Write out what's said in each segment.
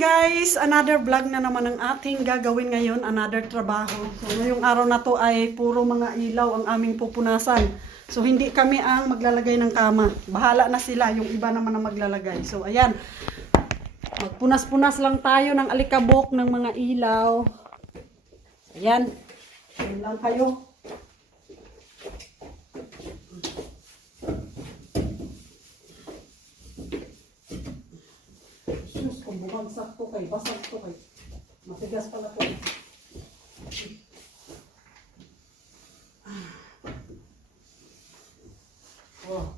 guys, another vlog na naman ang ating gagawin ngayon, another trabaho. So ngayong araw na to ay puro mga ilaw ang aming pupunasan. So hindi kami ang maglalagay ng kama. Bahala na sila, yung iba naman ang maglalagay. So ayan, magpunas-punas lang tayo ng alikabok ng mga ilaw. Ayan, ayan lang kayo. Kung bumagsak to kay, basag to kay. Matigas pala to. Oh.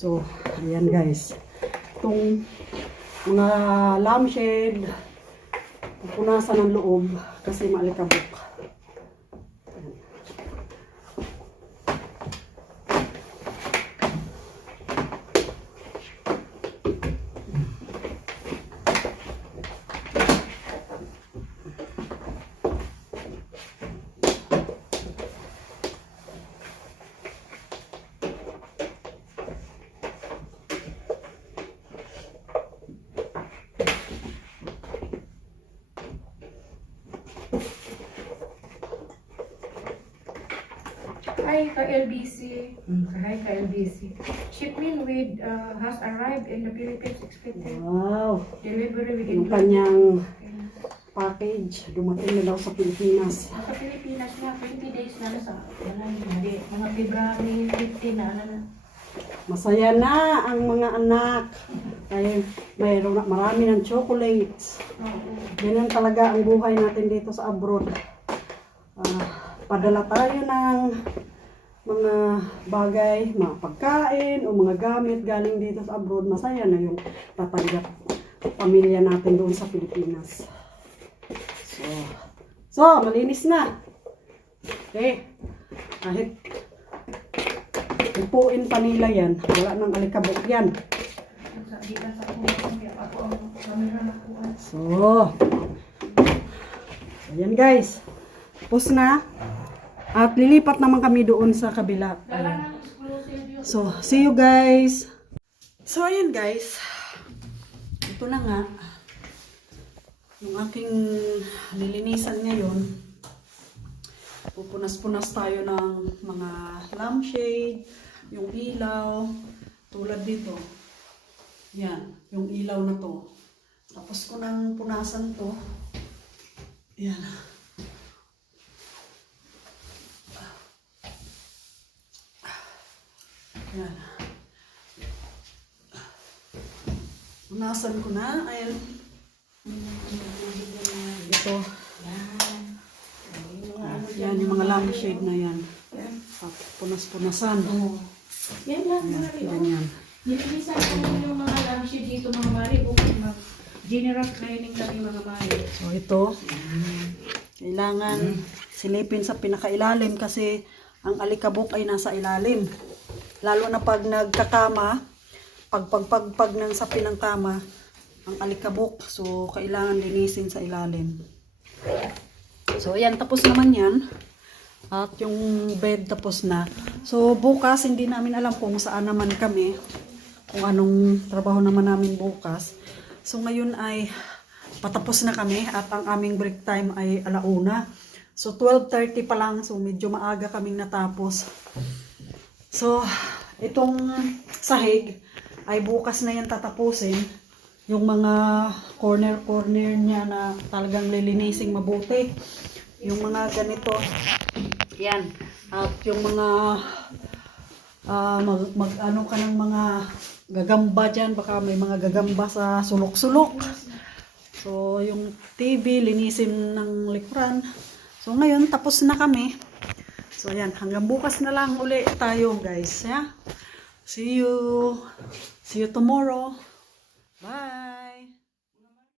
So, ayan guys. Itong mga lampshade, pupunasan ng loob kasi maalikabok. Hi, ka-LBC. Hi, ka-LBC. Shipment with has arrived in the Philippines expected. Wow! Delivery within Yung kanyang package, dumating na daw sa Pilipinas. Sa Pilipinas na, 20 days na sa mga February 15 na. Masaya na ang mga anak. Ay, mayroon na marami ng chocolates. Ganyan talaga ang buhay natin dito sa abroad. Padala tayo ng mga bagay, mga pagkain o mga gamit galing dito sa abroad. Masaya na yung tatanggap pamilya natin doon sa Pilipinas. So malinis na. Okay. Kahit ipuin pa nila yan, wala nang alikabok yan. So, ayan guys. Tapos na. At lilipat naman kami doon sa kabila. Ayan. So, see you guys. So, ayan guys. Ito na nga. Yung aking lilinisan ngayon. Pupunas-punas tayo ng mga lampshade, yung ilaw, tulad dito. Yan, yung ilaw na to. Tapos ko nang punasan to. Yan. Yan. Punasan ko na. Ayan. Ito. Yan, yung mga lampshade na yan. Punas-punasan. Yan lang, Yan. nililisan ko yung mga lampshade dito mga mari. Bukod mag-general cleaning kami mga mari. So ito, kailangan silipin sa pinakailalim kasi ang alikabok ay nasa ilalim. Lalo na pag nagkakama, pagpagpagpag ng sapin ng kama, ang alikabok. So kailangan linisin sa ilalim. So ayan, tapos naman yan. At yung bed tapos na. So bukas hindi namin alam kung saan naman kami. Kung anong trabaho naman namin bukas. So ngayon ay patapos na kami at ang aming break time ay 1:00. So 12:30 pa lang. So medyo maaga kaming natapos. So itong sahig ay bukas na yan tatapusin. Yung mga corner niya na talagang lilinising mabuti. Yung mga ganito. Yan. At yung mga mag-ano ka ng mga gagamba dyan. Baka may mga gagamba sa sulok-sulok. So yung TV linisin ng likuran. So ngayon tapos na kami. So ayan, hanggang bukas na lang uli tayo guys. Yeah? See you tomorrow. Bye!